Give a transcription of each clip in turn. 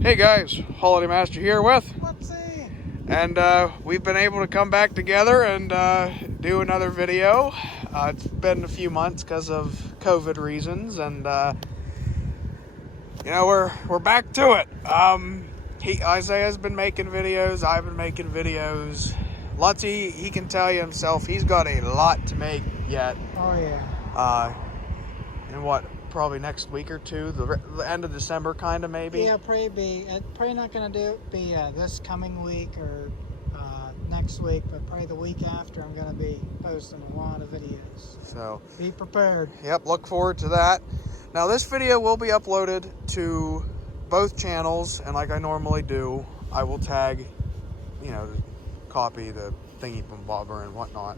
Hey guys, Holiday Master here with LUTZY. and we've been able to come back together and do another video. It's been a few months because of COVID reasons, and we're back to it. Isaiah's been making videos, I've been making videos. LUTZY, he can tell you himself, he's got a lot to make yet. Oh yeah. In what, probably next week or two, the end of December, kind of, maybe. Yeah, probably not gonna be this coming week or next week, but probably the week after. I'm gonna be posting a lot of videos. So be prepared. Yep, look forward to that. Now this video will be uploaded to both channels, and like I normally do, I will tag, copy the thingy bobber and whatnot,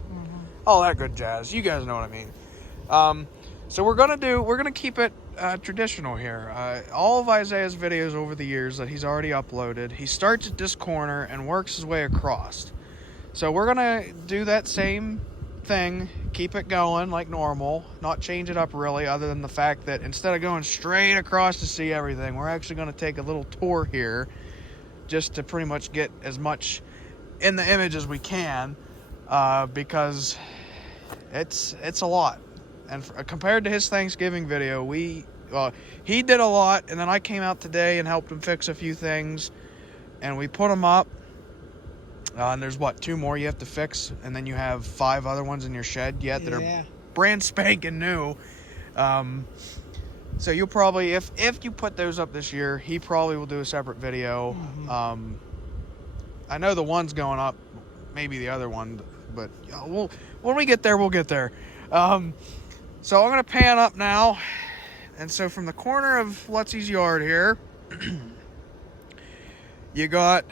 all that good jazz. You guys know what I mean. So we're gonna keep it traditional here. All of Isaiah's videos over the years that he's already uploaded, he starts at this corner and works his way across. So we're gonna do that same thing, keep it going like normal, not change it up really, other than the fact that instead of going straight across to see everything, we're actually gonna take a little tour here just to pretty much get as much in the image as we can, because it's a lot. And compared to his Thanksgiving video, he did a lot, and then I came out today and helped him fix a few things, and we put them up. And there's two more you have to fix, and then you have 5 other ones in your shed yet that are brand spanking new. So you'll probably, if you put those up this year, he probably will do a separate video. I know the one's going up, maybe the other one, but when we get there, we'll get there. So I'm going to pan up now. And so from the corner of LUTZY's yard here, you got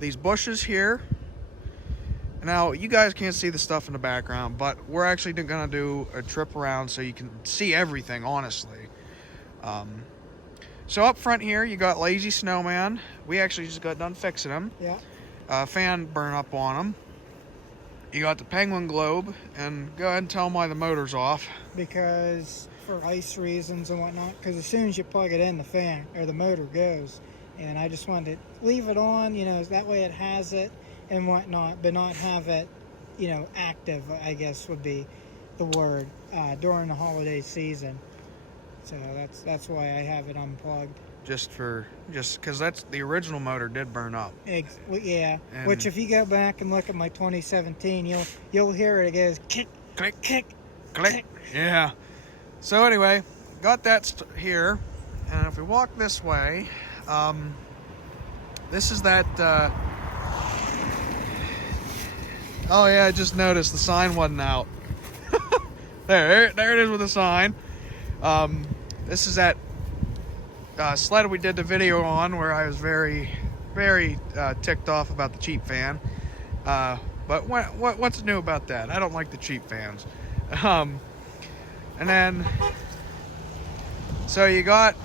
these bushes here. Now, you guys can't see the stuff in the background, but we're actually going to do a trip around so you can see everything, honestly. So up front here, you got Lazy Snowman. We actually just got done fixing him. Yeah. Fan burn up on him. You got the Penguin Globe, and go ahead and tell them why the motor's off. Because for ice reasons and whatnot, because as soon as you plug it in, the fan or the motor goes. And I just wanted to leave it on, that way it has it and whatnot, but not have it, active, I guess would be the word, during the holiday season. So that's why I have it unplugged. Just because that's the original motor did burn up. Yeah. Which if you go back and look at my 2017, you'll hear it. It goes kick, click, kick, click. kick. Yeah. So anyway, got that here, and if we walk this way, this is that. Oh yeah, I just noticed the sign wasn't out. there it is with the sign. This is that sled we did the video on, where I was very, very ticked off about the cheap fan. But what's new about that? I don't like the cheap fans. And then, so you got.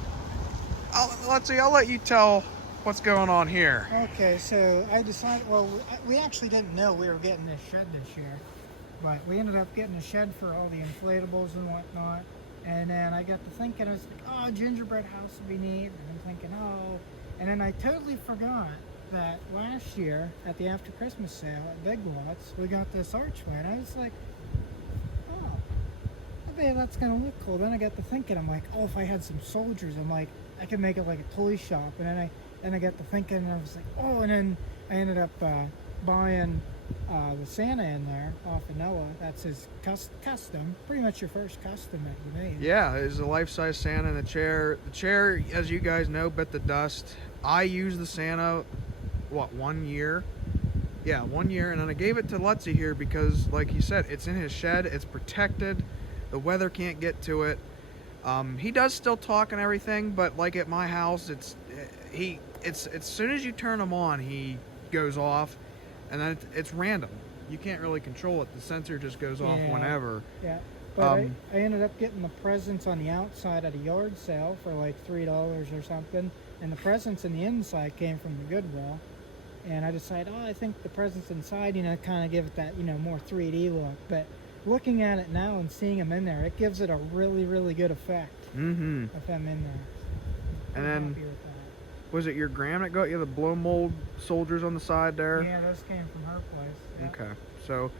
I'll let you tell what's going on here. Okay, so I decided. Well, we actually didn't know we were getting this shed this year, but we ended up getting a shed for all the inflatables and whatnot. And then I got to thinking, I was like, oh, gingerbread house would be neat. And I'm thinking, oh. And then I totally forgot that last year at the after Christmas sale at Big Lots, we got this archway. And I was like, oh, I bet that's going to look cool. Then I got to thinking, I'm like, oh, if I had some soldiers, I'm like, I could make it like a toy shop. And then I got to thinking, and I was like, oh, and then I ended up buying the Santa in there off of Noah. That's his custom, pretty much your first custom that you made. Yeah, it's a life-size Santa in the chair. The chair, as you guys know, bit the dust. I used the Santa, 1 year? Yeah, 1 year, and then I gave it to LUTZY here because, like he said, it's in his shed, it's protected, the weather can't get to it. He does still talk and everything, but like at my house, it's as soon as you turn him on, he goes off. And then it's random. You can't really control it. The sensor just goes off whenever. Yeah. But I ended up getting the presents on the outside at a yard sale for like $3 or something. And the presents in the inside came from the Goodwill. And I decided, I think the presents inside, kind of give it that, more 3D look. But looking at it now and seeing them in there, it gives it a really, really good effect. Mm-hmm. Of them in there. And then Was it your gram that got you the blow mold soldiers on the side there? Yeah, those came from her place. Yep. Okay, so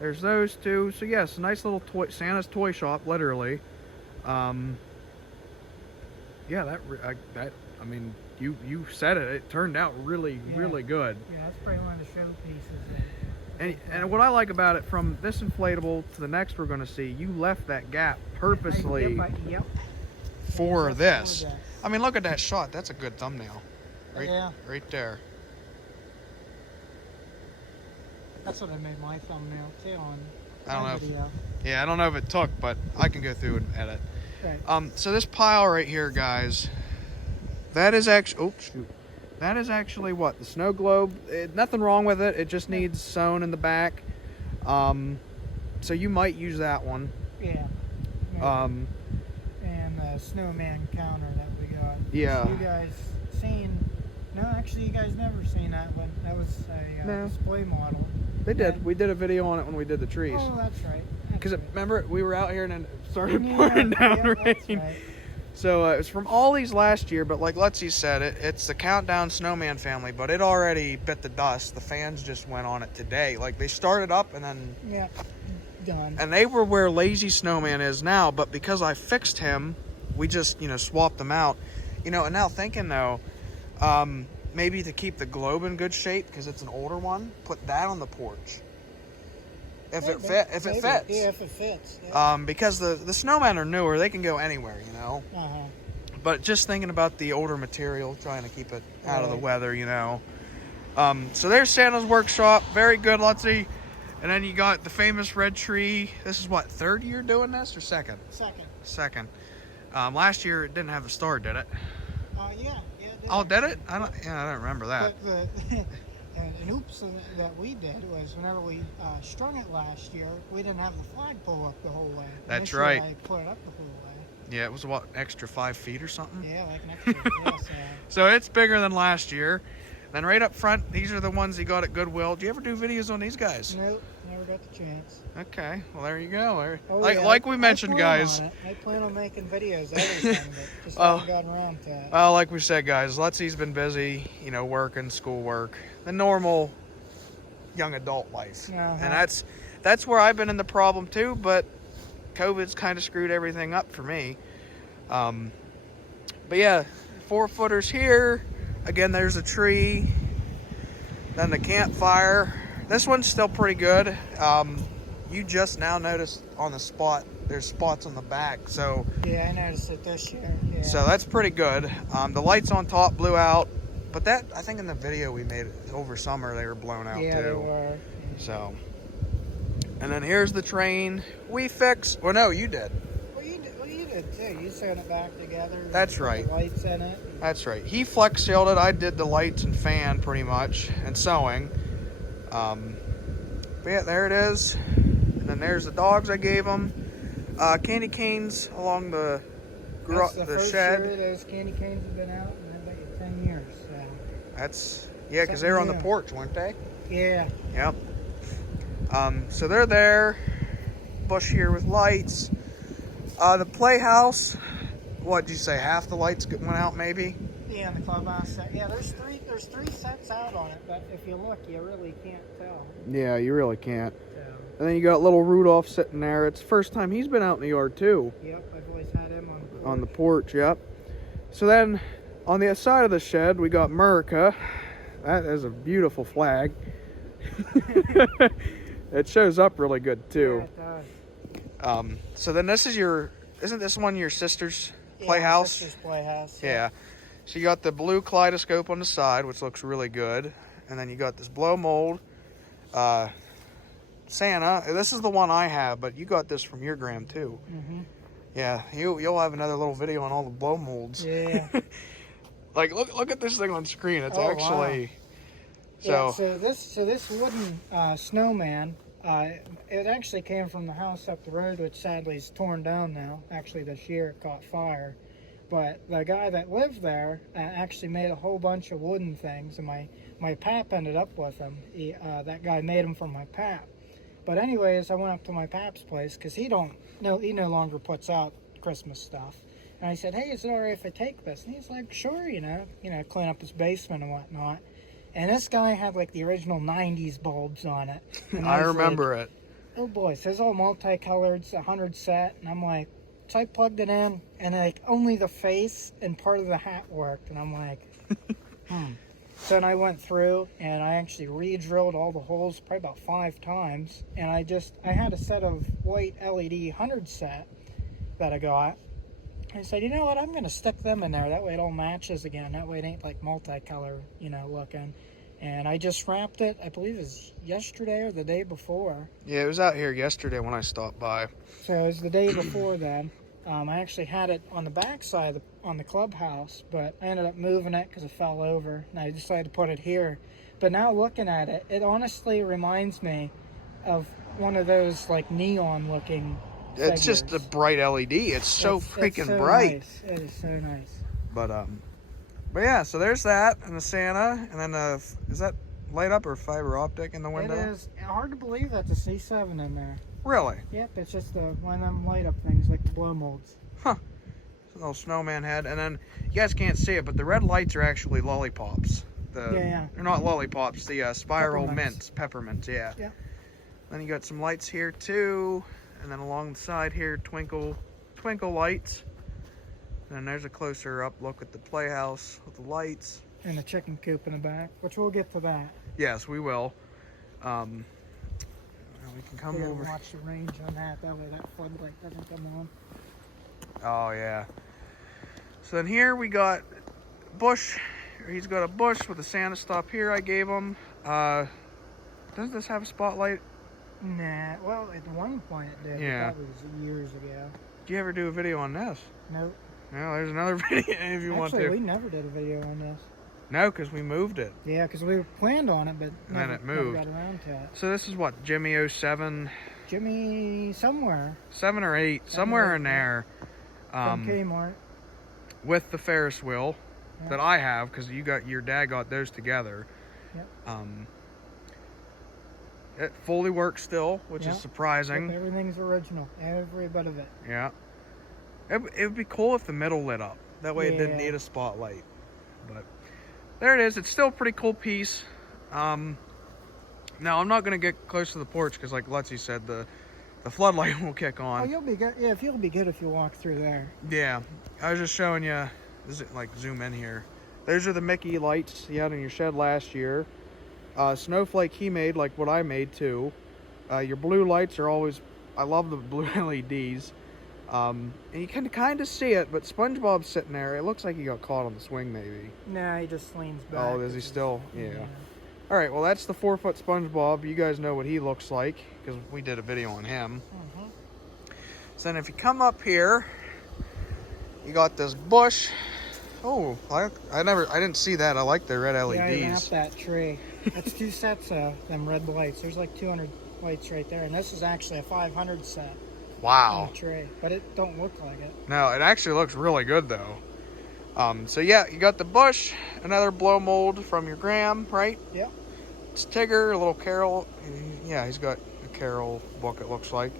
there's those two. So yes, nice little toy, Santa's toy shop, literally. Yeah, I mean, you said it. It turned out really good. Yeah, that's probably one of the showpieces. And what I like about it, from this inflatable to the next we're going to see, you left that gap purposely for this. I mean, look at that shot. That's a good thumbnail. Right there. That's what I made my thumbnail too on video. Yeah, I don't know if it took, but I can go through and edit. Right. So this pile right here, guys, that is actually, that is actually what? The snow globe. Nothing wrong with it. It just needs sewn in the back. So you might use that one. Yeah. And the snowman counter that we got. Yeah. So you guys seen? No, actually, you guys never seen that one. That was a display model. They did. We did a video on it when we did the trees. Oh, that's right. Because remember, we were out here and then it started pouring down rain. That's right. So it was from all these last year, but like LUTZY said, it's the Countdown Snowman family, but it already bit the dust. The fans just went on it today. Like, they started up and then... Yeah, done. And they were where Lazy Snowman is now, but because I fixed him, we just, swapped them out. And now thinking, though, maybe to keep the globe in good shape, because it's an older one, put that on the porch. If it fits. Yeah, if it fits. Yeah. Because the snowmen are newer, they can go anywhere, Uh-huh. But just thinking about the older material, trying to keep it out of the weather, So there's Santa's workshop. Very good, LUTZY. And then you got the famous red tree. This is what, third year doing this or second? Second. Last year it didn't have the star, did it? Yeah. Oh, did it? I don't remember that. But an oops that we did was whenever we strung it last year, we didn't have the flagpole up the whole way. That's right. I put it up the whole way. Yeah, it was what, extra 5 feet or something? Yeah, like an extra. Yes, So it's bigger than last year. Then right up front, these are the ones he got at Goodwill. Do you ever do videos on these guys? Nope, never got the chance. Okay, well there you go. Oh, like we mentioned, guys. I plan on making videos every time, but just haven't gotten around to it. Well, like we said, guys, LUTZY's been busy, working, schoolwork, the normal young adult life. And that's where I've been in the problem too, but COVID's kind of screwed everything up for me. But yeah, 4-footers here. Again, there's a tree. Then the campfire. This one's still pretty good. You just now noticed on the spot, there's spots on the back. So yeah, I noticed it this year. Yeah. So that's pretty good. The lights on top blew out. But that, I think in the video we made over summer, they were blown out too. Yeah, they were. So, and then here's the train we fixed. Well, no, you did. Well, you did too. You sewed it back together. That's right. The lights in it. That's right. He flex sealed it. I did the lights and fan pretty much, and sewing. But yeah, there it is. And then there's the dogs I gave them. Candy canes along the first shed. Year those candy canes have been out in about 10 years. So. That's because they were on the porch, weren't they? Yeah. Yep. So they're there. Bush here with lights. The playhouse. What did you say? Half the lights went out, maybe. Yeah, in the clubhouse set. Yeah, there's three sets out on it, but if you look, you really can't tell. Yeah, you really can't. So. And then you got little Rudolph sitting there. It's the first time he's been out in the yard too. Yep, I've always had him on the porch. On the porch, yep. So then, on the side of the shed, we got America. That is a beautiful flag. It shows up really good too. Yeah, it does. So then this is isn't this one your sister's Yeah, playhouse? sister's playhouse. Yeah. So you got the blue kaleidoscope on the side, which looks really good. And then you got this blow mold Santa. This is the one I have, but you got this from your gram too. Mm-hmm. Yeah, you'll have another little video on all the blow molds. Yeah. Like look at this thing on screen. It's Wow. actually Yeah, so this wooden snowman, it actually came from the house up the road, which sadly is torn down now. Actually, this year it caught fire. But the guy that lived there actually made a whole bunch of wooden things, and my pap ended up with them. That guy made them for my pap. But anyways, I went up to my pap's place because he no longer puts out Christmas stuff. And I said, hey, is it all right if I take this? And he's like, sure, clean up his basement and whatnot. And this guy had like the original 90s bulbs on it. And I was remember like, it. oh boy, so it's all multicolored, it's 100 set. And I'm like, so I plugged it in, and like only the face and part of the hat worked. And I'm like, So then I went through and I actually re-drilled all the holes probably about 5 times. And I had a set of white LED 100 set that I got. I said, you know what, I'm going to stick them in there. That way it all matches again. That way it ain't like multicolor, looking. And I just wrapped it, I believe it was yesterday or the day before. Yeah, it was out here yesterday when I stopped by. So it was the day before then. I actually had it on the back side on the clubhouse, but I ended up moving it because it fell over, and I decided to put it here. But now looking at it, it honestly reminds me of one of those like neon looking It's figures. just a bright LED. It's so freaking it's so bright. Nice. It is so nice. But yeah, so there's that and the Santa, and then is that light up or fiber optic in the window? It is hard to believe that's a C7 in there. Really? Yep, it's just one of them light up things like the blow molds. Huh. It's a little snowman head, and then you guys can't see it, but the red lights are actually lollipops. Yeah. They're not lollipops. The spiral Peppermints. peppermints. Yeah. Yeah. Then you got some lights here too, and then along the side here, twinkle lights. And then there's a closer up look at the playhouse with the lights. And the chicken coop in the back, which we'll get to that. Yes, we will. We can come We're over. gonna watch the range on that. That way that floodlight doesn't come on. Oh yeah. So then here we got bush. He's got a bush with a Santa stop here. I gave him. Doesn't this have a spotlight? Nah. Well, at one point it did. Yeah. But that was years ago. Do you ever do a video on this? Nope. No, there's another video if you want Actually, to. we never did a video on this. No, because we moved it. Yeah, because we planned on it, but And then it moved. never got around to it. So this is what, Jimmy 07, Jimmy somewhere 7 or 8, somewhere in there. from Kmart. With the Ferris wheel Yeah. that I have, because your dad got those together. Yep. It fully works still, which Yep. is surprising. Yep, everything's original. Every bit of it. Yeah. It would be cool if the middle lit up. That way it didn't Yeah. need a spotlight. But there it is. It's still a pretty cool piece. Now, I'm not going to get close to the porch because, like LUTZY said, the floodlight will kick Oh, on. you'll be good. Yeah, you'll be good if you walk through there. Yeah. I was just showing you. This is like zoom in here. Those are the Mickey lights you had in your shed last year. Snowflake he made, like what I made too. Your blue lights are always... I love the blue LEDs. And you can kind of see it, but SpongeBob's sitting there. It looks like he got caught on the swing, maybe. Nah, he just leans back. Oh, is he still? Yeah. All right, well, that's the 4-foot SpongeBob. You guys know what he looks like because we did a video on him. So then if you come up here, you got this bush. Oh, I didn't see that. I like the red LEDs. Yeah, I wrapped that tree. That's 2 sets of them red lights. There's like 200 lights right there, and this is actually a 500 set. Wow. On a tree, but it don't look like it. No, it actually looks really good though. So yeah, you got the bush, another blow mold from your Graham, right? Yep. It's Tigger, a little Carol. Yeah, he's got a Carol book, it looks like.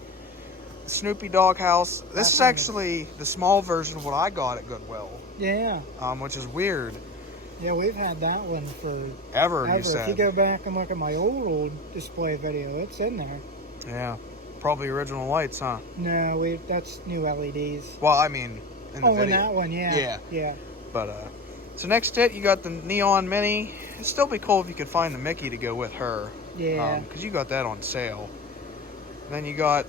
The Snoopy doghouse. This is actually the small version of what I got at Goodwill. Yeah. Which is weird. Yeah, we've had that one for Ever, you If said. you go back and look at my old display video, it's in there. Yeah. Probably original lights, huh? No, that's new LEDs. Well, I mean, in the video. In that one, yeah. Yeah. But, so next to it, you got the Neon Mini. It'd still be cool if you could find the Mickey to go with her. Yeah. Because you got that on sale. And then you got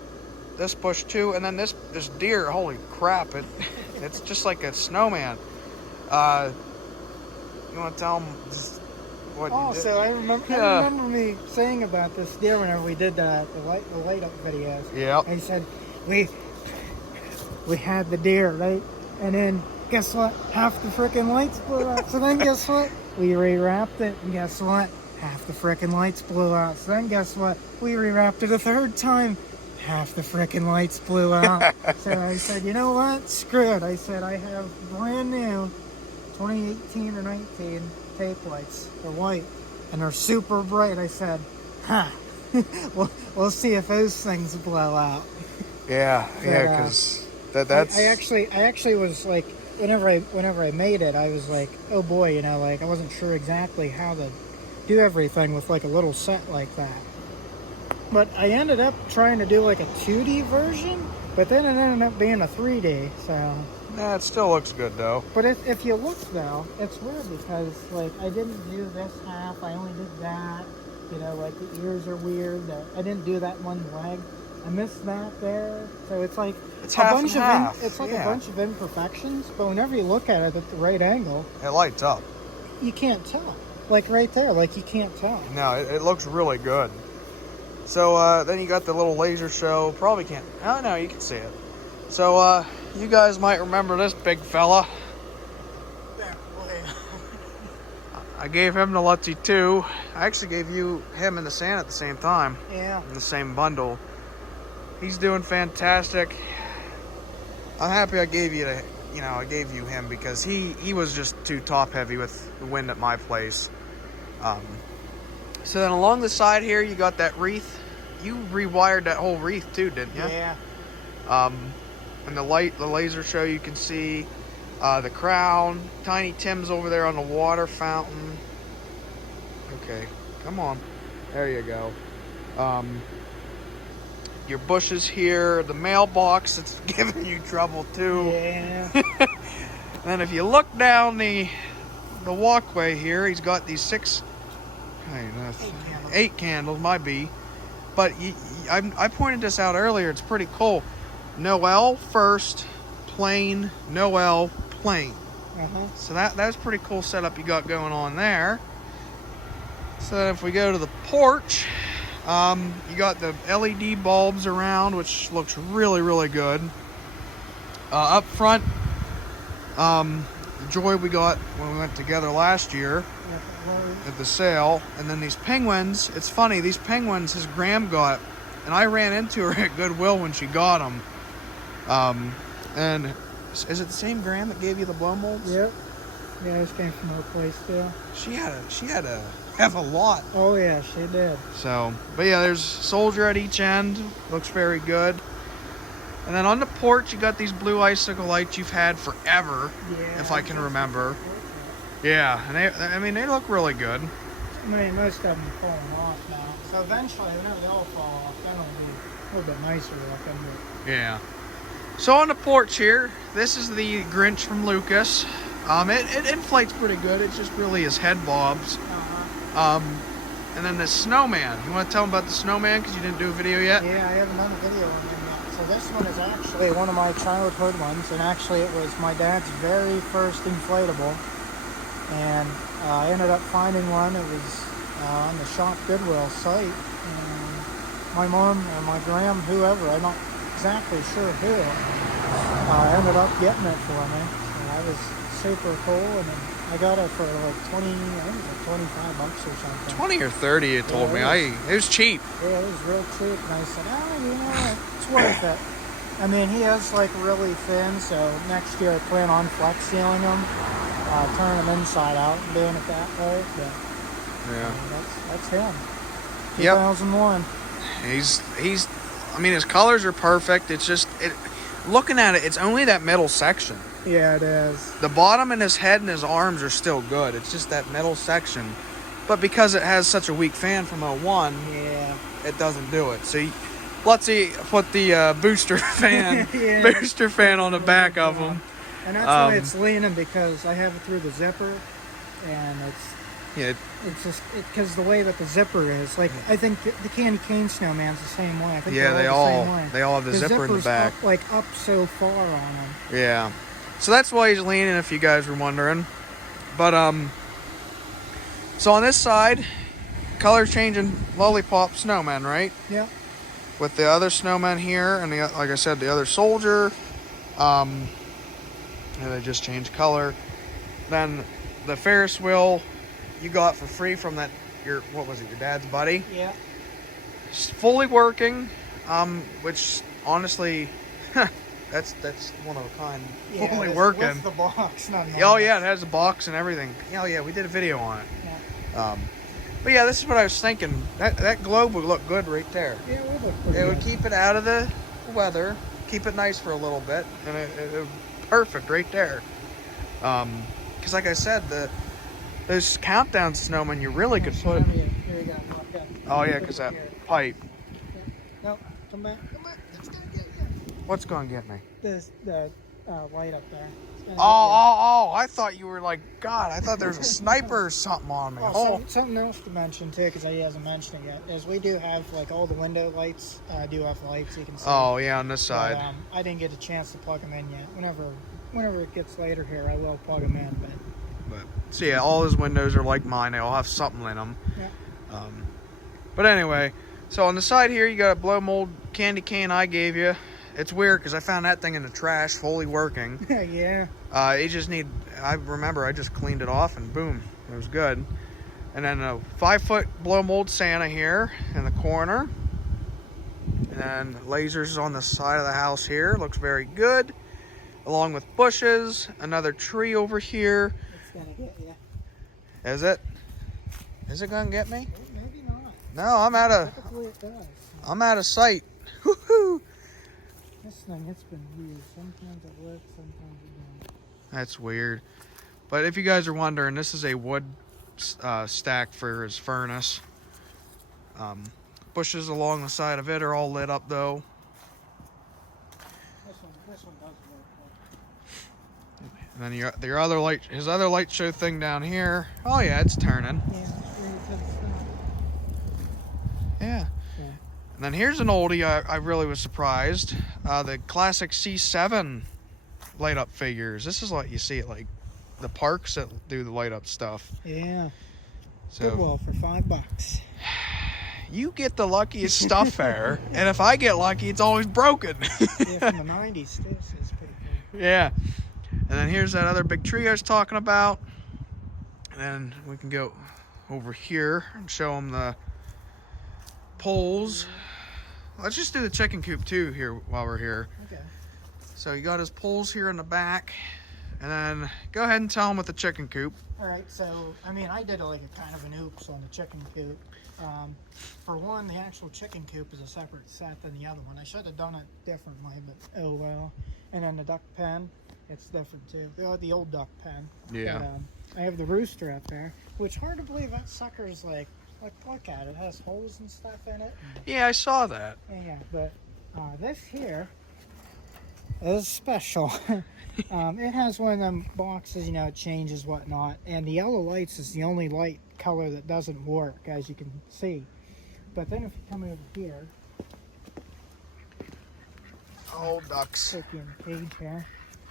this bush too, and then this deer. Holy crap! It's just like a snowman. You want to tell them what you did? So I remember me saying about this deer whenever we did the light up videos. Yeah. I said we had the deer, right? And then guess what? Half the frickin' lights blew out. So then guess what? We rewrapped it, and guess what? Half the frickin' lights blew out. So then guess what? We rewrapped it a 3rd time. Half the frickin' lights blew out. So I said, you know what? Screw it. I said, I have brand new 2018 or 19 tape lights. They're white, and they're super bright. I said, we'll see if those things blow out. Yeah, because That's I actually was like, whenever I made it, I was like, oh boy, you know, like I wasn't sure exactly how to do everything with like a little set like that. But I ended up trying to do like a 2D version, but then it ended up being a 3D. So. Nah, it still looks good though. But if you look though, it's weird because like I didn't do this half. I only did that. You know, like the ears are weird. I didn't do that one leg. I missed that there. So it's like It's a half bunch and of half. it's like Yeah. a bunch of imperfections. But whenever you look at it at the right angle, It lights up. you can't tell. Like right there, like you can't tell. No, it looks really good. So then you got the little laser show. Probably can't. Oh no, you can see it. So you guys might remember this big fella. I gave him the LUTZY too. I actually gave you him and the Santa at the same time. Yeah. In the same bundle. He's doing fantastic. I'm happy I gave you I gave you him because he was just too top heavy with the wind at my place. So then along the side here you got that wreath. You rewired that whole wreath too, didn't you? Yeah. And the laser show you can see the crown. Tiny Tim's over there on the water fountain. Okay, come on. There you go. Your bushes here, the mailbox that's giving you trouble too. Yeah. And then if you look down the walkway here, he's got these 8 candles, might be. But I pointed this out earlier. It's pretty cool. Noel first, plain, Noel, plain. So that's pretty cool setup you got going on there. So then if we go to the porch, you got the LED bulbs around, which looks really, really good. Up front, the joy we got when we went together last year at the sale. And then these penguins, it's funny, these penguins his Graham got, and I ran into her at Goodwill when she got them. And is it the same Graham that gave you the blow molds? Yep. Yeah, this came from her place too. She had to have a lot. Oh yeah, she did. So, but yeah, there's soldier at each end. Looks very good. And then on the porch, you got these blue icicle lights you've had forever, if I can remember. Yeah, and they look really good. I mean, most of them are falling off now. So eventually, whenever they all fall off, then it'll be a little bit nicer looking. Yeah. So on the porch here, this is the Grinch from Lucas. It inflates pretty good. It's just really his head bobs. And then the Snowman. You want to tell them about the Snowman because you didn't do a video yet? Yeah, I haven't done a video on him yet. So this one is actually one of my childhood ones, and actually it was my dad's very first inflatable. And I ended up finding one. It was on the shop Goodwill site. And my mom or my gram, whoever, I'm not exactly sure who, ended up getting it for me. So that was super cool. And then I got it for like 20, I think it was like $25 or something. 20 or 30, you told me. It was cheap. Yeah, it was real cheap. And I said, you know, it's worth it. I mean, he is like really thin, so next year I plan on flex sealing him, turning them inside out and doing it that way. But, yeah. That's him. Yep. 2001. I mean, his colors are perfect. It's just, looking at it, it's only that middle section. Yeah, it is. The bottom and his head and his arms are still good. It's just that middle section. But because it has such a weak fan from 01, yeah, it doesn't do it. So let's see, put the booster fan on the back of them. And that's why it's leaning, because I have it through the zipper, and it's just because the way that the zipper is. Like, I think the Candy Cane Snowman's the same way. I think they all have the zipper in the back. Up so far on them. Yeah. So that's why he's leaning, if you guys were wondering. But so on this side, color changing lollipop snowman, right? Yeah. With the other snowman here, and like I said, the other soldier. And they just changed color. Then the Ferris wheel you got for free from your dad's buddy? Yeah. It's fully working, which honestly, that's one of a kind. Yeah, fully working. With the box, not Oh yeah, it has a box and everything. Oh yeah, we did a video on it. Yeah. But yeah, this is what I was thinking. That globe would look good right there. Yeah, it would look pretty It good. would keep it out of the weather. keep it nice for a little bit, and it perfect right there. Because like I said, those countdown snowmen, you really could put. Here you go. Oh yeah, because that pipe. Yeah. No, come back. It's gonna get you. What's going to get me? The light up there. Oh! I thought you were like, God, I thought there was a sniper or something on me. Oh, something else to mention too, because he hasn't mentioned it yet, is we do have like all the window lights. Do have lights you can see. Oh yeah, on this side. But, I didn't get a chance to plug them in yet. Whenever it gets later here, I will plug them in. But so yeah, all his windows are like mine. They all have something in them. Yeah. But anyway, so on the side here, you got a blow mold candy cane I gave you. It's weird because I found that thing in the trash, fully working. Yeah. You just need. I remember I just cleaned it off and boom, it was good. And then a 5-foot blow mold Santa here in the corner. And then lasers on the side of the house here. Looks very good. Along with bushes. Another tree over here. It's gonna get you. Is it? Is it gonna get me? Maybe not. No, Typically it does. I'm out of sight. Woohoo! This thing, it's been weird. Sometimes it works, sometimes it doesn't. That's weird. But if you guys are wondering, this is a wood stack for his furnace. Bushes along the side of it are all lit up though. This one does work. And then your other light, his other light show thing down here. Oh yeah, it's turning. Yeah. And then here's an oldie I really was surprised. The classic C7 light up figures. This is what you see at like the parks that do the light up stuff. Yeah. So Goodwill for $5. You get the luckiest stuff there, and if I get lucky, it's always broken. Yeah, from the 90s. This is pretty cool. Yeah. And then here's that other big tree I was talking about. And then we can go over here and show them the poles. Let's just do the chicken coop too here while we're here. Okay. So you got his poles here in the back, and then go ahead and tell him with the chicken coop. All right. So, I mean, I did like a kind of an oops on the chicken coop. For one, the actual chicken coop is a separate set than the other one. I should have done it differently, but oh well. And then the duck pen, it's different too. The old duck pen. Yeah. But, I have the rooster up there, which hard to believe that sucker's like look at it. It has holes and stuff in it. Yeah, I saw that. Yeah, but this here is special. It has one of them boxes, it changes whatnot, and the yellow lights is the only light color that doesn't work, as you can see. But then if you come over here, Oh, ducks. click in the page here,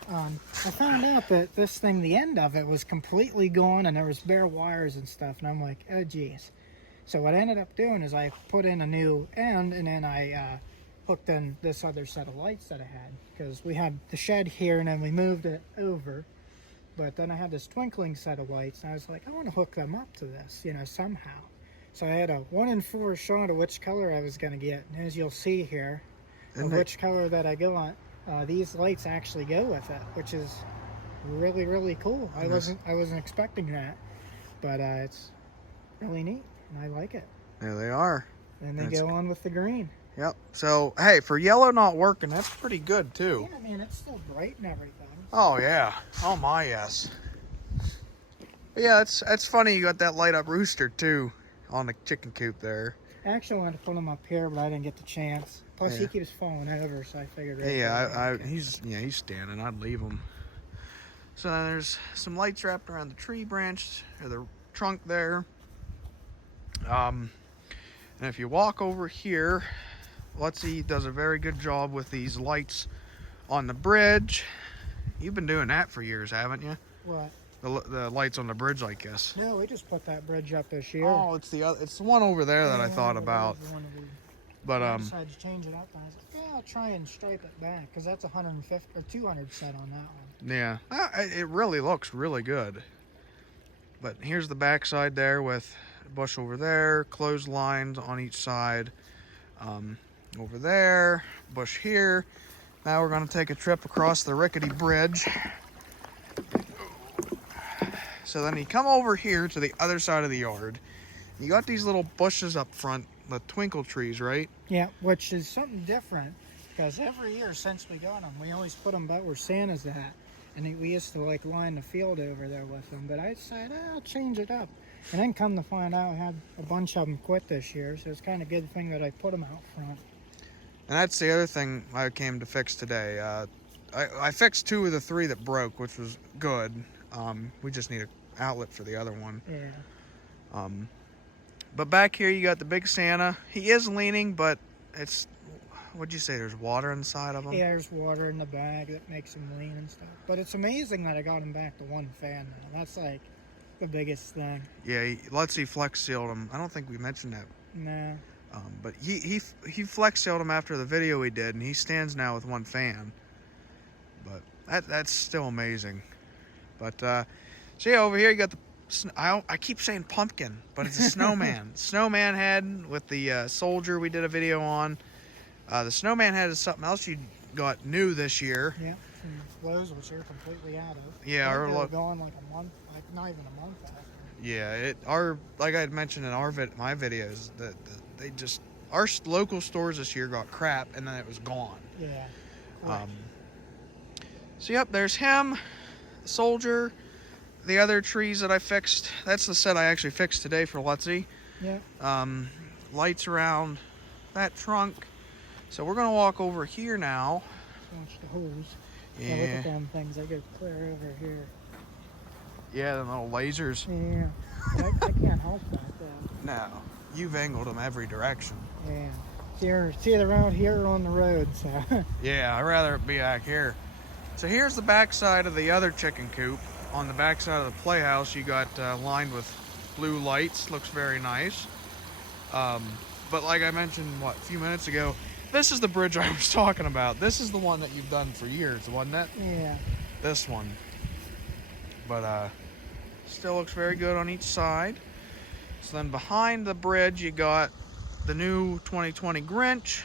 I found out that this thing, the end of it was completely gone, and there was bare wires and stuff, and I'm like, oh geez. So what I ended up doing is I put in a new end, and then I hooked in this other set of lights that I had, because we had the shed here and then we moved it over, but then I had this twinkling set of lights and I was like, I want to hook them up to this, somehow. So I had a 1 in 4 shot of which color I was going to get, and as you'll see here, which color that I go on, these lights actually go with it, which is really, really cool. I wasn't expecting that, but it's really neat and I like it. There they are. And they go on with the green. Yep. So, hey, for yellow not working, that's pretty good, too. Yeah, man, it's still bright and everything. Oh, yeah. Oh, my, yes. But yeah, that's funny you got that light up rooster, too, on the chicken coop there. I actually wanted to put him up here, but I didn't get the chance. Plus, he keeps falling over, so I figured... He's standing. I'd leave him. So there's some lights wrapped around the tree branch, or the trunk there. And if you walk over here... LUTZY does a very good job with these lights on the bridge. You've been doing that for years, haven't you? What? The lights on the bridge, I guess. No, we just put that bridge up this year. Oh, it's the one over there that I thought about. But I decided to change it up, and I was like, yeah, I'll try and stripe it back, because that's 150 or 200 set on that one. Yeah, it really looks really good. But here's the back side there with a bush over there, clotheslines on each side. Over there, bush here. Now we're going to take a trip across the rickety bridge. So then you come over here to the other side of the yard. You got these little bushes up front, the twinkle trees, right? Yeah, which is something different. because every year since we got them, we always put them about where Santa's at. And we used to like line the field over there with them. But I decided, I'll change it up. And then come to find out, I had a bunch of them quit this year. So it's kind of a good thing that I put them out front. And that's the other thing I came to fix today. I fixed 2 of the 3 that broke, which was good. We just need an outlet for the other one. Yeah. But back here you got the big Santa. He is leaning, but it's, what'd you say, there's water inside of him? Yeah, there's water in the bag that makes him lean and stuff. But it's amazing that I got him back to 1 fan now. That's like the biggest thing. Yeah, LUTZY flex sealed him. I don't think we mentioned that. Nah. But he flex sealed him after the video we did, and he stands now with 1 fan. But that's still amazing. But so yeah, over here you got the, I keep saying pumpkin, but it's a snowman. Snowman head with the soldier we did a video on. The snowman head is something else you got new this year. Yeah, from Lowe's, which you're completely out of. Yeah, our gone like a month, like not even a month after. Yeah, like I had mentioned in my videos, that they just, our local stores this year got crap, and then it was gone. Yeah. So yep, there's him, the soldier, the other trees that I fixed. That's the set I actually fixed today for LUTZY. Yeah. Lights around that trunk. So we're gonna walk over here now. Watch the hose. Yeah. Look at them things. I get clear over here. Yeah, the little lasers. Yeah. I can't help that though. No, you've angled them every direction. Yeah. It's either out here or on the road. So. Yeah, I'd rather it be back here. So here's the back side of the other chicken coop. On the back side of the playhouse, you got lined with blue lights. Looks very nice. But like I mentioned, a few minutes ago, this is the bridge I was talking about. This is the one that you've done for years, wasn't it? Yeah. This one. But still looks very good on each side. So then behind the bridge, you got the new 2020 Grinch,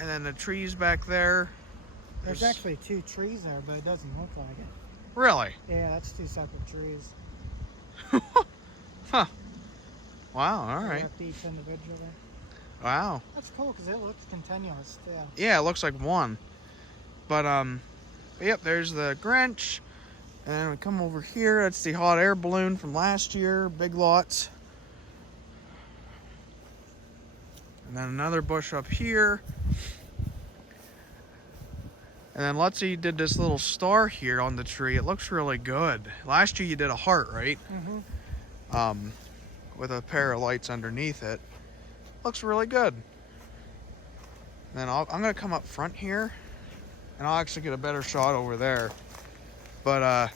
and then the trees back there. There's actually 2 trees there, but it doesn't look like it. Really? Yeah, that's 2 separate trees. Huh. Wow, all right. Each individually. Wow. That's cool because it looks continuous too. Yeah, it looks like one. But yep, there's the Grinch. And then we come over here, that's the hot air balloon from last year, big lots. And then another bush up here. And then LUTZY did this little star here on the tree. It looks really good. Last year you did a heart, right? Mm-hmm. With a pair of lights underneath it. Looks really good. And then I'm gonna come up front here, and I'll actually get a better shot over there. But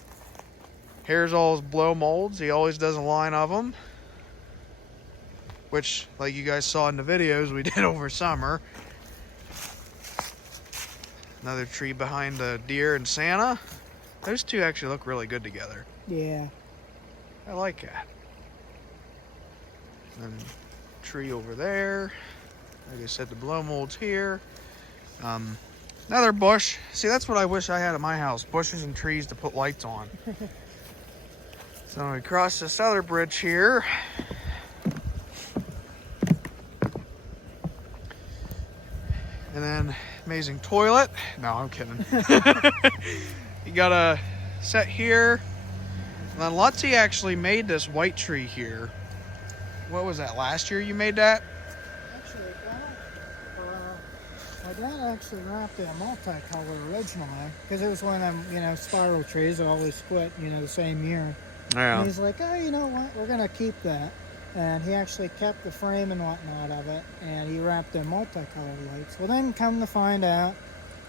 here's all his blow molds. He always does a line of them, which, like you guys saw in the videos we did over summer. Another tree behind the deer and Santa. Those 2 actually look really good together. Yeah. I like that. And tree over there. Like I said, the blow molds here. Another bush. See, that's what I wish I had at my house. Bushes and trees to put lights on. So we cross this other bridge here. And then amazing toilet. No, I'm kidding. You got a set here. And then LUTZY actually made this white tree here. What was that, last year you made that? Actually, my dad actually wrapped it a multicolor originally because it was one of them, spiral trees that always split, the same year. Yeah. And he's like, oh, you know what? We're gonna keep that. And he actually kept the frame and whatnot of it, and he wrapped in multicolored lights. Well, then come to find out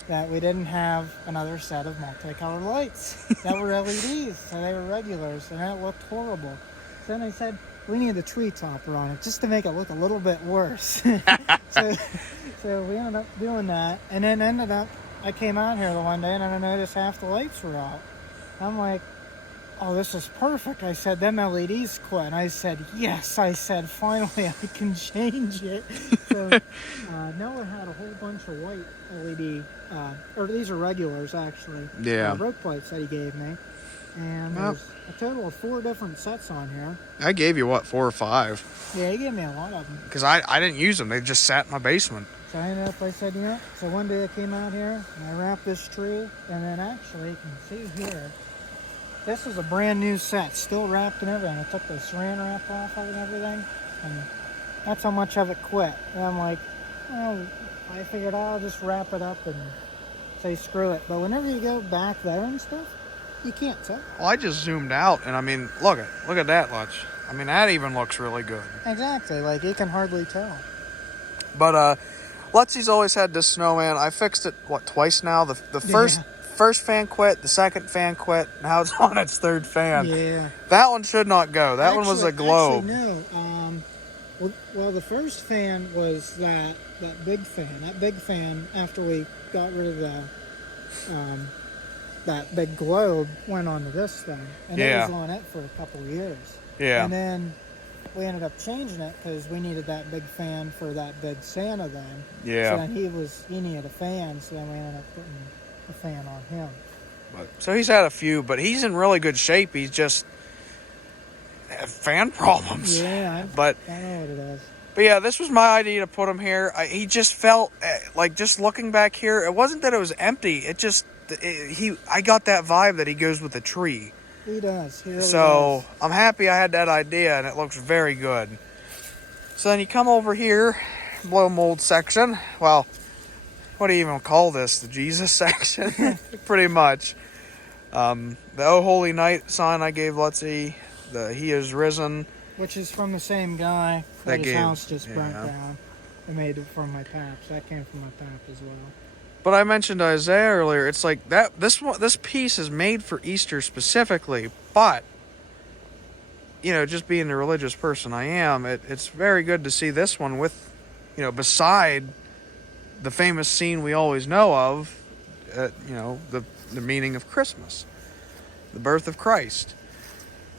that we didn't have another set of multicolored lights that were LEDs, so they were regulars, and that looked horrible. So then I said, we need a tree topper on it just to make it look a little bit worse. so we ended up doing that, and then I came out here the one day and I noticed half the lights were out. I'm like, oh, this is perfect. I said, them LEDs quit. And I said, yes. I said, finally, I can change it. So Noah had a whole bunch of white LED, or these are regulars, actually. Yeah. Rope lights that he gave me. And there's a total of 4 different sets on here. I gave you, 4 or 5? Yeah, he gave me a lot of them. Because I didn't use them. They just sat in my basement. So I ended up, I said, you know, so one day I came out here and I wrapped this tree, and then actually you can see here, this is a brand new set, still wrapped and everything. I took the saran wrap off of it and everything, and that's how much of it quit. And I'm like, well, I figured I'll just wrap it up and say screw it. But whenever you go back there and stuff, you can't tell. Well, I just zoomed out, and I mean, look at that, Lutz. I mean, that even looks really good. Exactly, like you can hardly tell. But Lutzy's always had this snowman. I fixed it twice now. The first fan quit, the second fan quit. Now it's on its third fan. Yeah. That one should not go. That one was a globe. Actually, no. Well, the first fan was that big fan. That big fan, after we got rid of the that big globe, went onto this thing, and it was on it for a couple of years. Yeah. And then we ended up changing it because we needed that big fan for that big Santa then. Yeah. So then he needed a fan, so then we ended up putting a fan on him. So he's had a few, but he's in really good shape. He's just had fan problems. Yeah, I know what it is. But yeah, this was my idea to put him here. He just felt like, just looking back here, it wasn't that it was empty. It just, I got that vibe that he goes with a tree. He does. He really so does. I'm happy I had that idea, and it looks very good. So then you come over here, blow mold section. Well, what do you even call this? The Jesus section? Pretty much. The Oh Holy Night sign I gave Lutzy. The He is Risen. Which is from the same guy that his house just burnt down. I made it from my paps. That came from my pap as well. But I mentioned Isaiah earlier. It's like that. This piece is made for Easter specifically. But, you know, just being the religious person I am, it's very good to see this one with, you know, beside the famous scene we always know of, you know, the meaning of Christmas, the birth of Christ.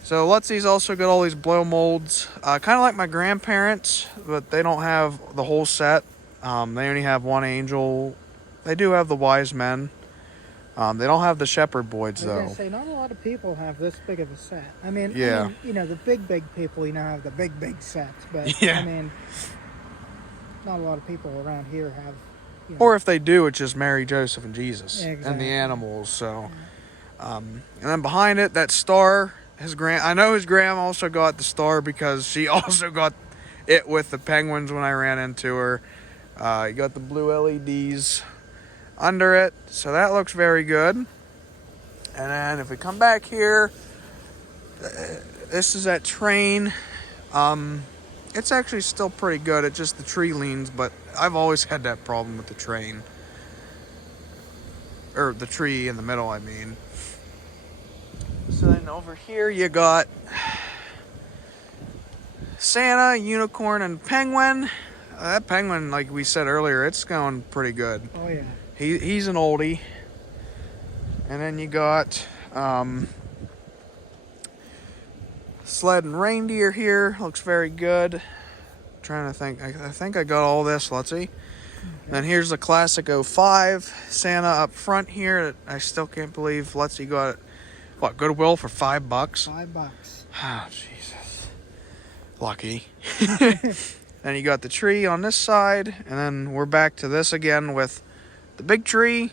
So Lutzy's also got all these blow molds, kind of like my grandparents, but they don't have the whole set. They only have one angel. They do have the wise men. They don't have the shepherd boys, though. I was going to say, not a lot of people have this big of a set. I mean, yeah. you know, the big people, you know, have the big sets. But, yeah. I mean, not a lot of people around here have, you know. Or if they do, it's just Mary, Joseph, and Jesus. Exactly. And the animals, so. And then behind it, that star, I know his grandma also got the star because she also got it with the penguins when I ran into her. You got the blue LEDs under it, so that looks very good. And then if we come back here, this is that train. It's actually still pretty good. It's just the tree leans, but I've always had that problem with the train. Or the tree in the middle, I mean. So then over here you got Santa, unicorn, and penguin. That penguin, like we said earlier, it's going pretty good. Oh, yeah. He's an oldie. And then you got sled and reindeer here. Looks very good. Trying to think. I think I got all this, Lutzy. Okay. Then here's the classic 05 Santa up front here. I still can't believe Lutzy got it. What, Goodwill for $5? $5. Oh, Jesus. Lucky. Then you got the tree on this side, and then we're back to this again with the big tree.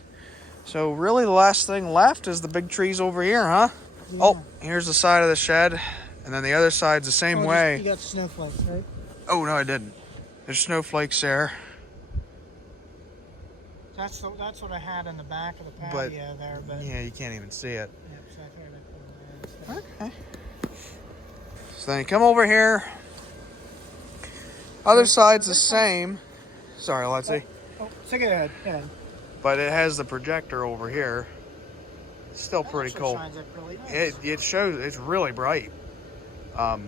So really the last thing left is the big trees over here, huh? Yeah. Oh, here's the side of the shed, and then the other side's the same way. You got snowflakes, right? Oh, no, I didn't. There's snowflakes there. That's what I had in the back of the patio there, but yeah, you can't even see it. Yeah, so I figured I'd put it there. Okay. So then you come over here. Other side's the same. Sorry, Lutzy. Oh, so go ahead. But it has the projector over here. It's still pretty cool. Shines up really nice. It shows, it's really bright. But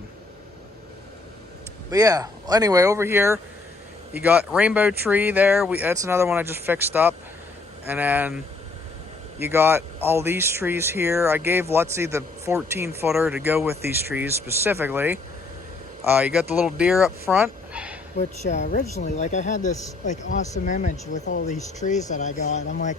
yeah, anyway, over here you got rainbow tree there. That's another one I just fixed up. And then you got all these trees here. I gave Lutzy the 14-footer to go with these trees specifically. You got the little deer up front. Which originally, like, I had this like awesome image with all these trees that I got. I'm like,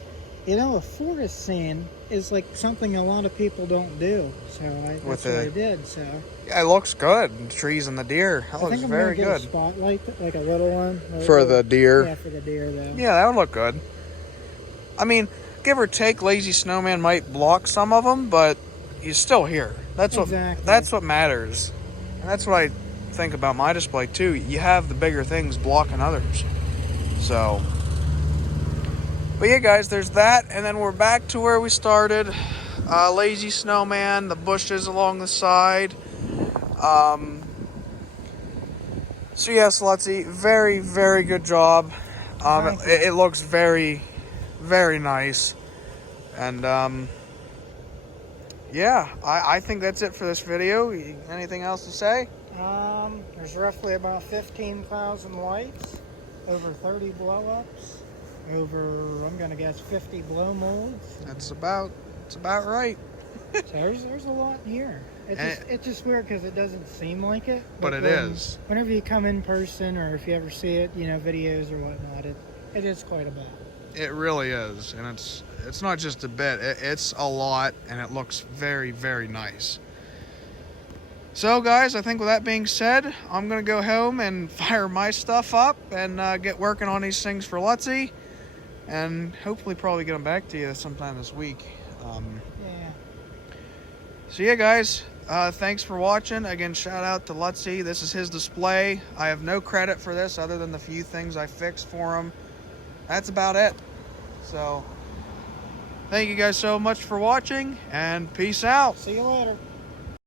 You know, a forest scene is like something a lot of people don't do. So that's what I did. So yeah, it looks good. The trees and the deer. That I looks think I'm very gonna get good. a spotlight, like a little one. For the deer. Yeah, for the deer though. Yeah, that would look good. I mean, give or take, Lazy Snowman might block some of them, but he's still here. That's what matters. And that's what I think about my display too. You have the bigger things blocking others. So, but yeah, guys, there's that, and then we're back to where we started. Lazy Snowman, the bushes along the side. So yes, LUTZY, very, very good job. It looks very, very nice. And yeah, I think that's it for this video. Anything else to say? There's roughly about 15,000 lights, over 30 blow-ups, over, I'm gonna guess, 50 blow molds. It's about right. So there's a lot here. It's just weird because it doesn't seem like it. But it is. Whenever you come in person, or if you ever see it, you know, videos or whatnot, it is quite a bit. It really is, and it's not just a bit. It's a lot, and it looks very, very nice. So, guys, I think with that being said, I'm gonna go home and fire my stuff up and get working on these things for LUTZY, and hopefully probably get them back to you sometime this week. Yeah. So yeah, guys, thanks for watching. Again, shout out to LUTZY. This is his display. I have no credit for this other than the few things I fixed for him. That's about it. So, thank you guys so much for watching, and peace out. See you later.